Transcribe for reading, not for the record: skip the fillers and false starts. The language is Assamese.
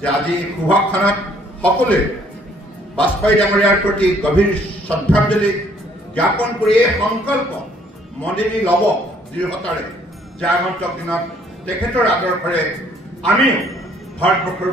যে আজি শুভক্ষণত সকলে বাজপেয়ী ডাঙৰীয়াৰ প্ৰতি গভীৰ শ্ৰদ্ধাঞ্জলি জ্ঞাপন কৰি এই সংকল্প মদিনী লব দৃঢ়তাৰে যে আগন্তুক দিনত তেখেতৰ আদৰ্শৰে আমিও ভাৰতবৰ্ষৰ